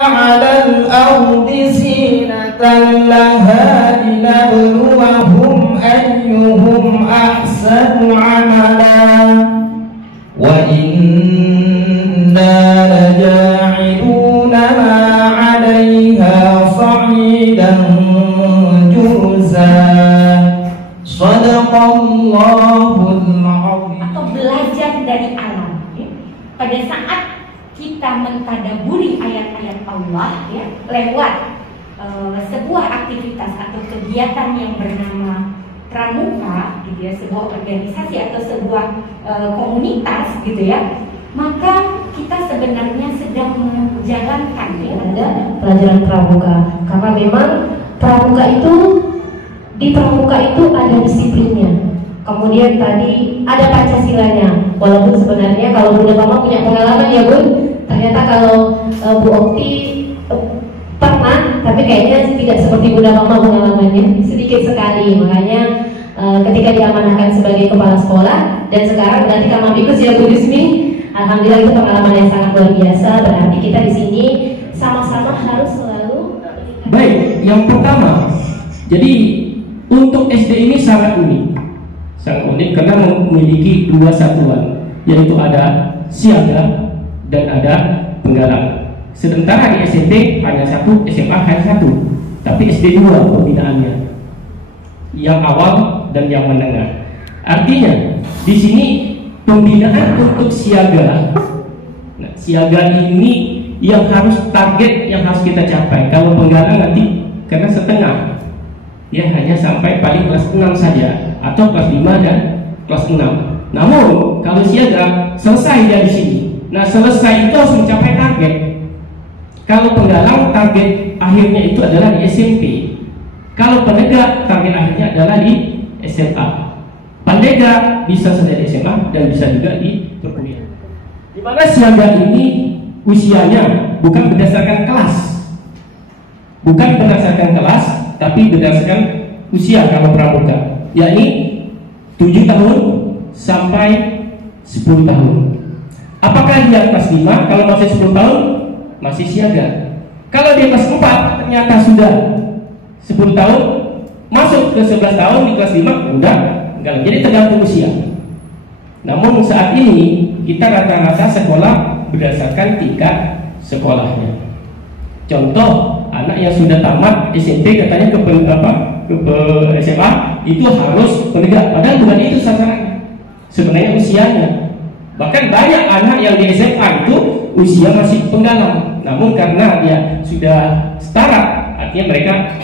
على الأرض زينة لها لنبلوهم أيهم أحسن عملا وإنا لجاعلون ما عليها صعيدا جرزا صدق الله العظيم. Atau belajar dari alam ya. Pada saat kita mentadaburi ayat-ayat Allah ya, lewat sebuah aktivitas atau kegiatan yang bernama pramuka gitu ya, sebuah organisasi atau sebuah komunitas gitu ya, maka kita sebenarnya sedang menjalankan ya, ada pelajaran pramuka. Karena memang pramuka itu, di pramuka itu ada disiplinnya. Kemudian tadi ada Pancasilanya. Walaupun sebenarnya kalau Bunda Mama punya pengalaman ya Bun, ternyata kalau Bu Okti pernah, tapi kayaknya tidak seperti Bunda Mama pengalamannya, sedikit sekali. Makanya ketika diamanahkan sebagai kepala sekolah dan sekarang berarti Kamamdikus ya Bu Yusmi, alhamdulillah itu pengalaman yang sangat luar biasa. Berarti kita di sini sama-sama harus selalu. Baik, yang pertama, jadi untuk SD ini sangat unik karena memiliki dua satuan, yaitu ada siaga dan ada penggalang. Sementara di SMP hanya satu, SMA hanya satu, tapi SD dua pembinaannya, yang awal dan yang menengah. Artinya di sini pembinaan untuk siaga. Nah, siaga ini yang harus target yang harus kita capai. Kalau penggalang nanti karena setengah, ya hanya sampai paling kelas 6 saja, atau kelas 5 dan kelas 6. Namun kalau siaga selesai dari sini. Nah, selesai itu harus mencapai target. Kalau penggalang target akhirnya itu adalah di SMP. Kalau penegak target akhirnya adalah di SMA. Pandega bisa saja di SMA dan bisa juga di perkuliahan. Di mana siaga ini usianya bukan berdasarkan kelas. Bukan berdasarkan kelas, tapi berdasarkan usia kalau pramuka, yakni 7 tahun sampai 10 tahun. Apakah dia kelas 5? Kalau masih 10 tahun masih siaga. Kalau dia kelas 4 ternyata sudah 10 tahun, masuk ke 11 tahun di kelas 5 udah enggak. Jadi tergantung usia. Namun saat ini kita rata-rata sekolah berdasarkan tingkat sekolahnya. Contoh, anak yang sudah tamat SMP katanya ke SMA itu harus penegak, padahal bukan itu sasarannya. Sebenarnya usianya. Bahkan banyak anak yang di SMA itu usia masih penggalang, namun karena dia sudah setara, artinya mereka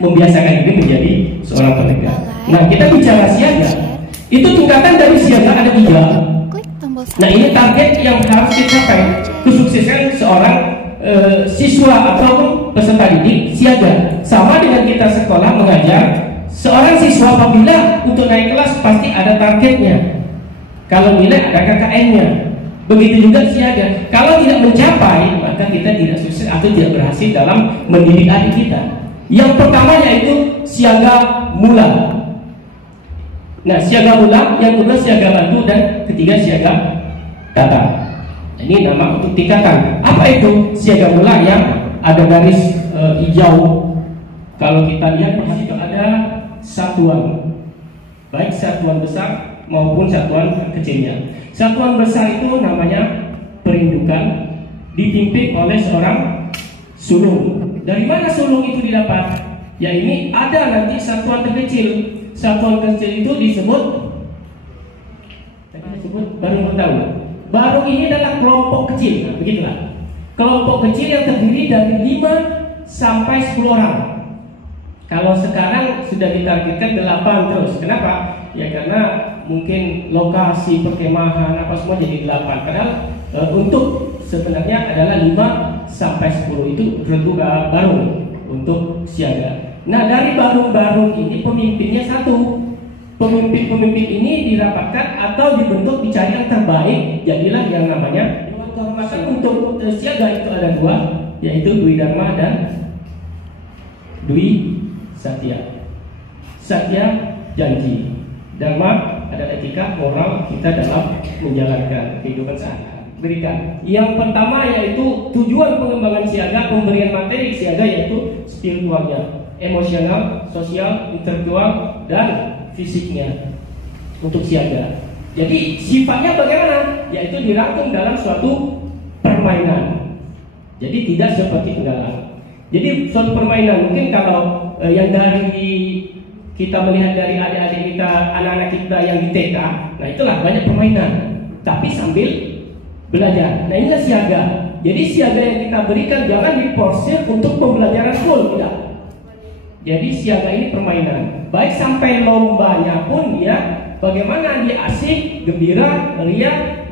membiasakan diri menjadi seorang penegak. Nah, kita bicara siaga, itu tingkatan dari siaga ada 3. Nah, ini target yang harus dicapai, kesuksesan seorang siswa atau peserta didik siaga. Sama dengan kita sekolah mengajar, seorang siswa apabila untuk naik kelas pasti ada targetnya. Kalau nilai ada KKN-nya. Begitu juga siaga. Kalau tidak mencapai, maka kita tidak sukses atau tidak berhasil dalam mendidik adik kita. Yang pertama yaitu siaga mula. Nah, siaga mula, yang kedua siaga bantu, dan ketiga siaga kata. Ini nama untuk tingkatan. Apa itu siaga mula? Yang ada garis hijau. Kalau kita lihat di situ ada satuan, baik satuan besar maupun satuan kecilnya. Satuan besar itu namanya perindukan, dipimpin oleh seorang sulung. Dari mana sulung itu didapat? Ya, ini ada nanti satuan terkecil. Satuan kecil itu disebut baru tahu. Baru ini adalah kelompok kecil, nah, begitulah. Kelompok kecil yang terdiri dari 5 sampai 10 orang. Kalau sekarang sudah ditargetkan 8 terus. Kenapa? Ya karena mungkin lokasi perkemahan apa semua jadi 8. Padahal untuk sebenarnya adalah 5 sampai 10 itu baru untuk siaga. Nah, dari baru-baru ini pemimpinnya 1. Pemimpin-pemimpin ini dirapatkan atau dibentuk, dicari yang terbaik, jadilah yang namanya Dewan Kehormatan. Untuk siaga itu ada 2, yaitu Dwi Dharma dan Dwi Satya. Satya janji, Dharma ada etika moral kita dalam menjalankan kehidupan sehari-hari. berikan. Yang pertama yaitu tujuan pengembangan siaga, pemberian materi siaga yaitu spiritualnya, emosional, sosial, intelektual, dan fisiknya untuk siaga. Jadi sifatnya bagaimana? Yaitu dirangkum dalam suatu permainan. Jadi tidak seperti penggalang. Jadi suatu permainan mungkin kalau yang dari kita melihat dari adik-adik kita, anak-anak kita yang di TK, nah itulah banyak permainan, tapi sambil belajar. Nah inilah siaga. Jadi siaga yang kita berikan jangan diporsir untuk pembelajaran full, tidak. Jadi siaga ini permainan. Baik sampai lombanya pun dia bagaimana dia asik, gembira, ria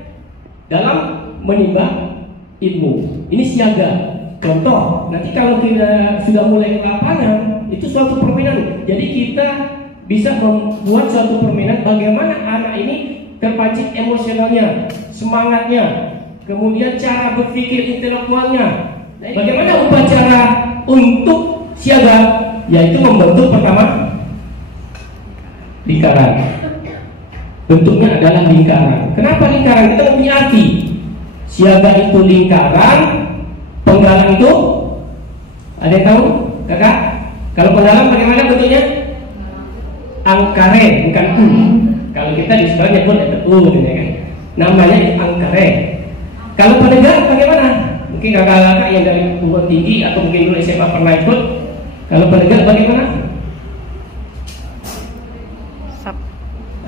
dalam menimba ilmu. Ini siaga. Contoh, nanti kalau kita sudah mulai ke lapangan, itu suatu permainan. Jadi kita bisa membuat suatu permainan bagaimana anak ini terpancing emosionalnya, semangatnya, kemudian cara berpikir intelektualnya. Bagaimana upacara untuk siaga? Yaitu membentuk pertama lingkaran. Bentuknya adalah lingkaran. Kenapa lingkaran? Kita mempunyai arti. Siaga itu lingkaran, penggalang itu ada yang tahu? Kakak? Kalau penggalang bagaimana bentuknya? Angkare, bukan U. Kalau kita di sekolah nyebut itu U, ya kan? Namanya angkare. Kalau penegak bagaimana? Mungkin kakak-kakak yang dari perguruan tinggi atau mungkin dulu SMA pernah ikut. Kalau penegak bagaimana?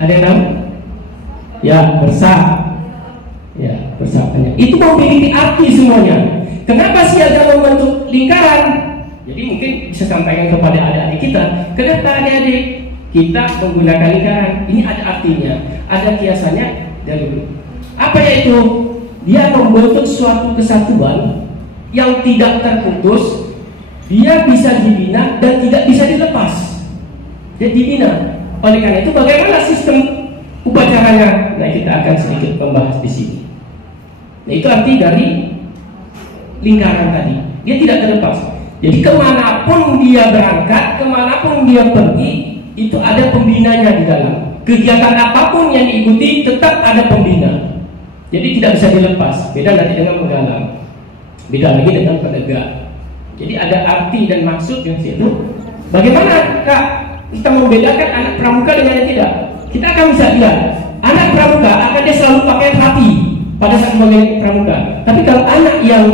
Ada yang tahu? Ya, bersah. Ya, bersahnya. Itu memiliki arti semuanya. Kenapa siaga membentuk lingkaran? Jadi mungkin bisa sampaikan kepada adik-adik kita. Kenapa adik-adik kita menggunakan lingkaran? Ini ada artinya, ada kiasannya dari apa yaitu? Dia membentuk suatu kesatuan yang tidak terputus. Dia bisa dibina dan tidak bisa dilepas. Dia dibina. Oleh karena itu bagaimana sistem upacaranya? Nah kita akan sedikit membahas di sini. Nah itu arti dari lingkaran tadi. Dia tidak terlepas. Jadi kemanapun dia berangkat, kemanapun dia pergi, itu ada pembinanya di dalam. Kegiatan apapun yang diikuti tetap ada pembina. Jadi tidak bisa dilepas. Beda nanti dengan penggalang. Beda lagi dengan penegak. Jadi ada arti dan maksud yang situ. Bagaimana Kak kita membedakan anak pramuka dengan yang tidak? Kita akan bisa lihat anak pramuka akan dia selalu pakai hati pada saat memilih pramuka. Tapi kalau anak yang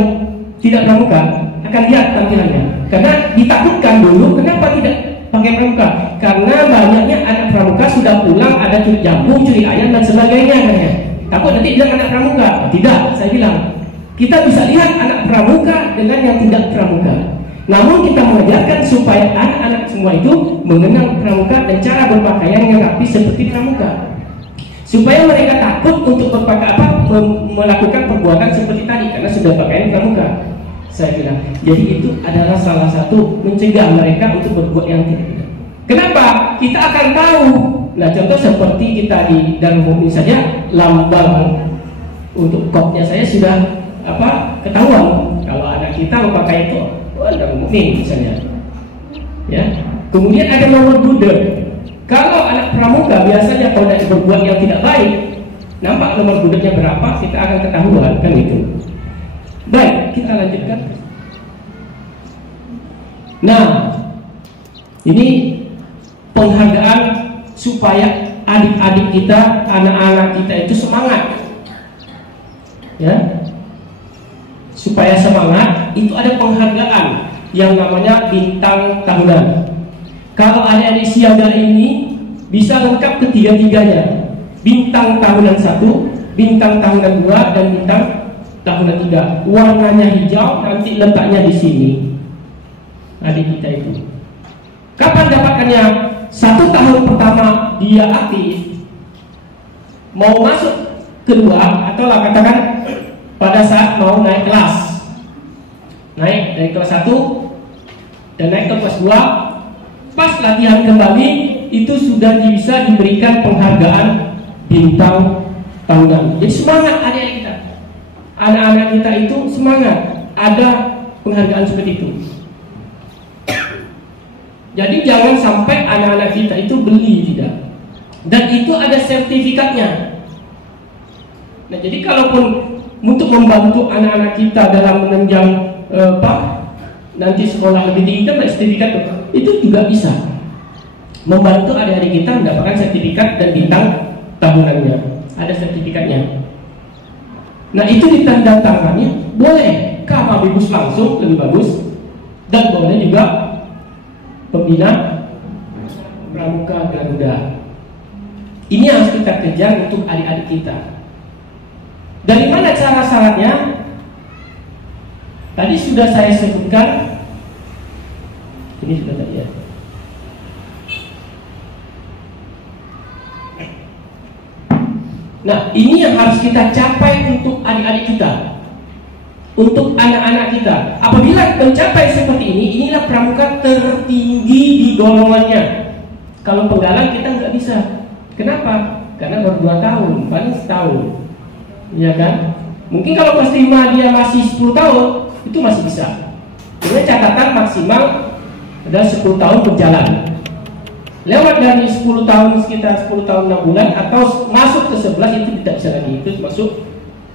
tidak pramuka akan lihat tampilannya. Karena ditakutkan dulu kenapa tidak pakai pramuka? Karena banyaknya anak pramuka sudah pulang ada curi jambu, curi ayam dan sebagainya katanya. Takut nanti bilang anak pramuka. Tidak, saya bilang kita bisa lihat anak pramuka dengan yang tidak pramuka. Namun kita mengajarkan supaya anak-anak semua itu mengenal pramuka dan cara berpakaian yang rapi seperti pramuka. Supaya mereka takut untuk melakukan perbuatan seperti tadi karena sudah pakaian pramuka. Saya bilang, jadi itu adalah salah satu mencegah mereka untuk berbuat yang tidak. Kenapa? Kita akan tahu. Nah, contoh seperti kita di Darul Mukmin saja, lambang untuk kopnya saya sudah ketahuan. Kalau anak kita memakai itu, Darul Mukmin misalnya. Ya. Kemudian ada nomor gudeg. Kalau anak pramuka biasanya kalau tidak berbuat yang tidak baik, nampak nomor gudegnya berapa, kita akan ketahuan kan itu. Baik, kita lanjutkan. Nah, ini penghargaan supaya adik-adik kita, anak-anak kita itu semangat. Ya. Supaya semangat, itu ada penghargaan yang namanya bintang tahunan. Kalau adik-adik siaga ini bisa lengkap ketiga-tiganya. Bintang tahunan 1, bintang tahunan 2, dan bintang tahunan 3. Warnanya hijau, nanti letaknya di sini. Adik kita itu. Kapan dapatkannya? 1 tahun pertama dia aktif. Mau masuk kedua, atau lah katakan pada saat mau naik kelas. Naik dari kelas 1 dan naik ke kelas 2. Pas latihan kembali itu sudah bisa diberikan penghargaan bintang tahunan. Jadi semangat adik-adik kita. Anak-anak kita itu semangat. Ada penghargaan seperti itu. Jadi jangan sampai anak-anak kita itu beli, tidak. Dan itu ada sertifikatnya. Nah jadi kalaupun untuk membantu anak-anak kita dalam menunjang nanti sekolah lebih tinggi kan sertifikat itu juga bisa membantu adik-adik kita mendapatkan sertifikat dan bintang tahunannya, ada sertifikatnya. Nah itu ditandatangani, boleh Kababibus langsung lebih bagus, dan boleh juga pembina Pramuka Garuda. Ini harus kita kejar untuk adik-adik kita. Dari mana cara syaratnya? Tadi sudah saya sebutkan. Ini sudah tadi ya. Nah, ini yang harus kita capai untuk adik-adik kita, untuk anak-anak kita. Apabila mencapai seperti ini, inilah pramuka tertinggi di golongannya. Kalau penggalang kita nggak bisa. Kenapa? Karena baru 2 tahun, paling setahun, ya kan? Mungkin kalau kelas 5 dia masih 10 tahun, itu masih bisa. Dengan catatan maksimal adalah 10 tahun berjalan. Lewat dari 10 tahun, sekitar 10 tahun 6 bulan atau masuk ke 11 itu tidak bisa lagi, itu masuk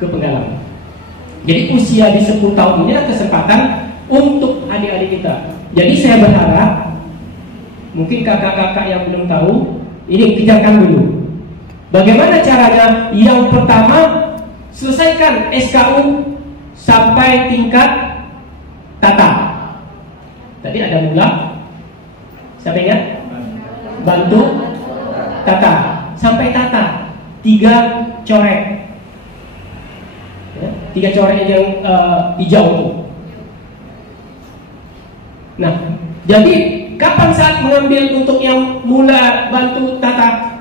ke penggalang. Jadi usia di 10 tahun ini adalah kesempatan untuk adik-adik kita. Jadi saya berharap mungkin kakak-kakak yang belum tahu, ini kejarkan dulu. Bagaimana caranya? Yang pertama, selesaikan SKU sampai tingkat tata. Tadi ada mula, siapa ingat? Bantu, tata, sampai tata, 3 coret, ya, 3 coret yang hijau itu. Nah, jadi kapan saat mengambil untuk yang mula bantu tata?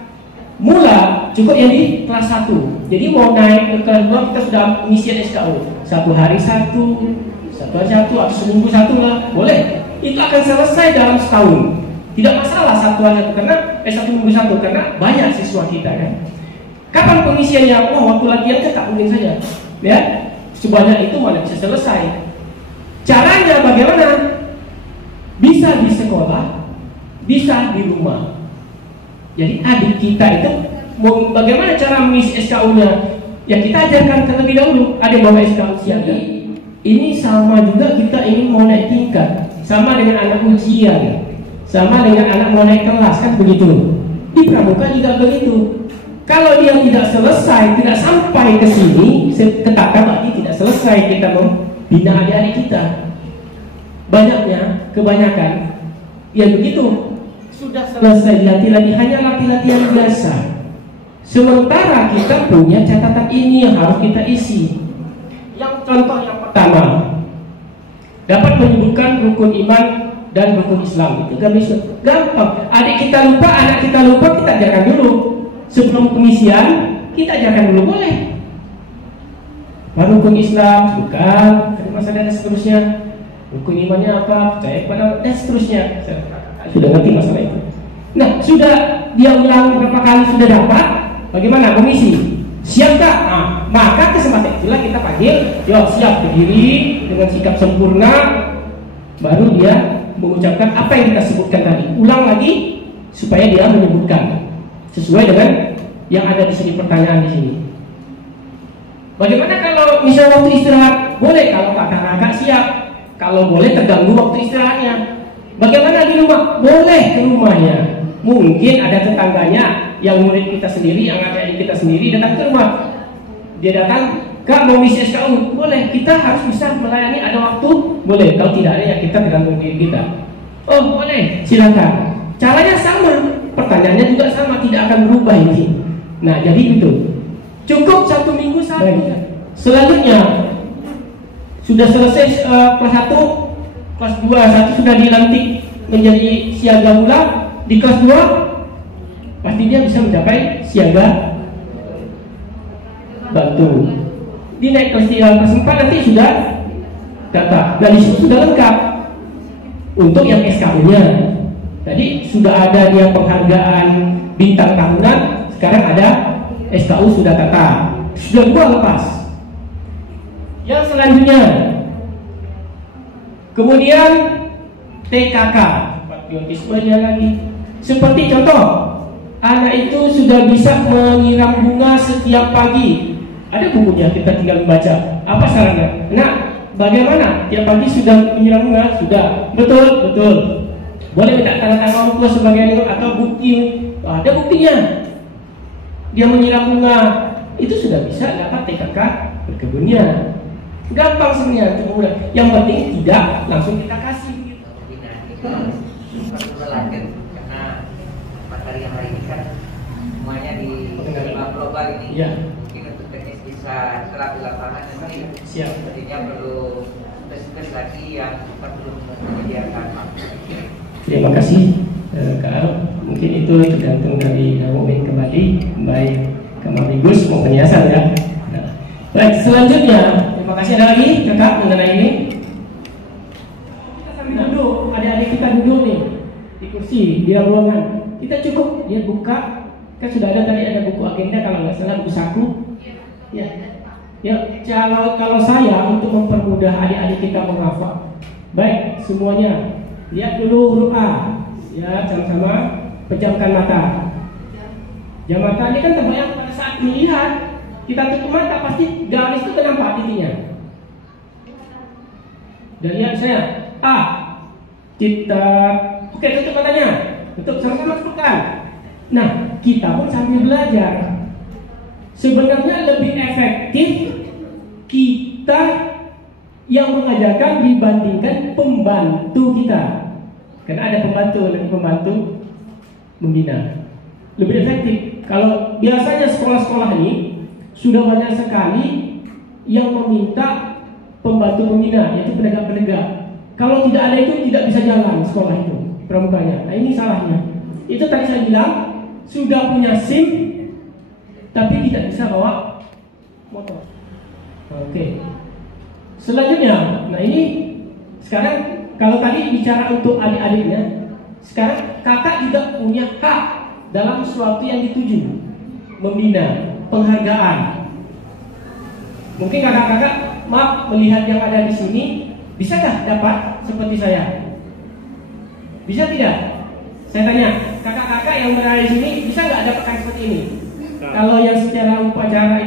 Mula cukup yang di kelas 1. Jadi mau naik ke kelas 2 kita sudah mengisi SKU 1 hari 1 hari 1 atau seminggu 1 lah, boleh. Itu akan selesai dalam setahun. Tidak masalah 1 hari 1 karena 1 minggu 1 karena banyak siswa kita kan. Kapan pengisiannya? Waktu latihan kan tak mungkin saja. Ya, sebanyak itu malah bisa selesai. Caranya bagaimana? Bisa di sekolah, bisa di rumah. Jadi adik kita itu bagaimana cara mengisi SKU-nya? Ya kita ajarkan terlebih dahulu. Ada yang bawa SKU siaga. Ini sama juga kita ingin mau naik tingkat, sama dengan anak ujian, sama dengan anak mau naik kelas kan begitu. Di pramuka juga begitu. Kalau dia tidak selesai, tidak sampai ke sini, ketatkan berarti tidak selesai kita membina adik-adik kita. Kebanyakan, ya begitu. Sudah selesai latih-latih, hanya latih-latihan biasa. Sementara kita punya catatan ini yang harus kita isi. Yang contoh yang pertama, dapat menyebutkan rukun iman dan rukun Islam. Itu gampang. Adik kita lupa, anak kita lupa, kita ajarkan dulu. Sebelum pengisian, kita ajarkan dulu, boleh. Rukun Islam, bukan, masalah dan seterusnya. Rukun imannya apa? Percaya kepada dan seterusnya. Sudah ngerti masalah itu. Nah, sudah dia ulang berapa kali sudah dapat, bagaimana mengisi? Siap tak? Nah, maka kesempatan itulah kita panggil, yuk siap berdiri dengan sikap sempurna, baru dia mengucapkan apa yang kita sebutkan tadi. Ulang lagi supaya dia menyebutkan sesuai dengan yang ada di sini, pertanyaan di sini. Bagaimana kalau misalnya waktu istirahat? Boleh kalau kakak-kakak siap. Kalau boleh terganggu waktu istirahatnya. Bagaimana di rumah? Boleh ke rumahnya. Mungkin ada tetangganya yang murid kita sendiri, yang adik-adik kita sendiri datang ke rumah. Dia datang, Kak mau ngisi SKU, boleh. Kita harus bisa melayani, ada waktu, boleh. Kalau tidak ada ya kita tergantung diri kita. Oh boleh, silakan. Caranya sama, pertanyaannya juga sama, tidak akan berubah ini. Nah jadi itu cukup 1 minggu saja. Selanjutnya sudah selesai kelas 1, kelas 2, 1 sudah dilantik menjadi siaga mula. Di kelas 2 pasti dia bisa mencapai siaga bantu. Di naik kelas 4 nanti sudah data. Nah disitu sudah lengkap untuk yang SKU-nya. Tadi sudah ada dia penghargaan bintang tahunan, sekarang ada SKU sudah tata. Sudah 2 lepas. Yang selanjutnya, kemudian TKK, patriotismenya lagi. Seperti contoh, anak itu sudah bisa menyiram bunga setiap pagi. Ada bukunya, kita tinggal membaca. Apa sarannya? Nah, bagaimana? Tiap pagi sudah menyiram bunga? Sudah. Betul, betul. Boleh minta tanda tangan orang tua sebagai itu atau bukti? Ada buktinya. Dia menyiram bunga, itu sudah bisa dapat TKK berkebunnya. Gampang sebenarnya untuk mulai. Yang penting tidak langsung kita kasih. Karena materi yang hari ini kan semuanya di global ini. Ya. Mungkin untuk teknis bisa setelah di lapangan nanti Siap. sepertinya perlu tes lagi yang kita belum menyediakan. Terima kasih Kak Al. Mungkin itu tergantung dari Mumin kembali, baik Kemendikbud maupun Yayasan ya. Nah, baik, selanjutnya terima kasih. Ada lagi kakak mengenai ini? Kita sambil duduk, adik-adik kita duduk nih di kursi di dalam ruangan. Kita cukup dia buka, kan sudah ada tadi ada buku agenda kalau nggak salah buku saku. Ya, ya. Kalau saya untuk mempermudah adik-adik kita menghafal, baik semuanya. Lihat dulu huruf A. Ya, sama-sama pejamkan mata. Jam mata ini kan terbayang pada saat melihat. Kita tutup mata pasti garis itu nampak titiknya. Dan lihat saya A. Kita oke, tutup matanya. Tutup, sama-sama sebutkan. Nah, kita pun sambil belajar. Sebenarnya lebih efektif kita yang mengajarkan dibandingkan pembantu kita. Karena ada pembantu membina. Lebih efektif. Kalau biasanya sekolah-sekolah ini sudah banyak sekali yang meminta pembantu membina, yaitu penegak-penegak. Kalau tidak ada itu tidak bisa jalan sekolah itu pramuganya. Nah, ini salahnya. Itu tadi saya bilang sudah punya SIM tapi tidak bisa bawa motor. Oke. Selanjutnya, nah ini sekarang kalau tadi bicara untuk adik-adiknya, sekarang kakak juga punya hak dalam sesuatu yang dituju, membina, penghargaan. Mungkin kakak-kakak, maaf melihat yang ada di sini, bisakah dapat seperti saya? Bisa tidak? Saya tanya, kakak-kakak yang berada di sini bisa nggak dapatkan seperti ini? Kalau yang secara upacara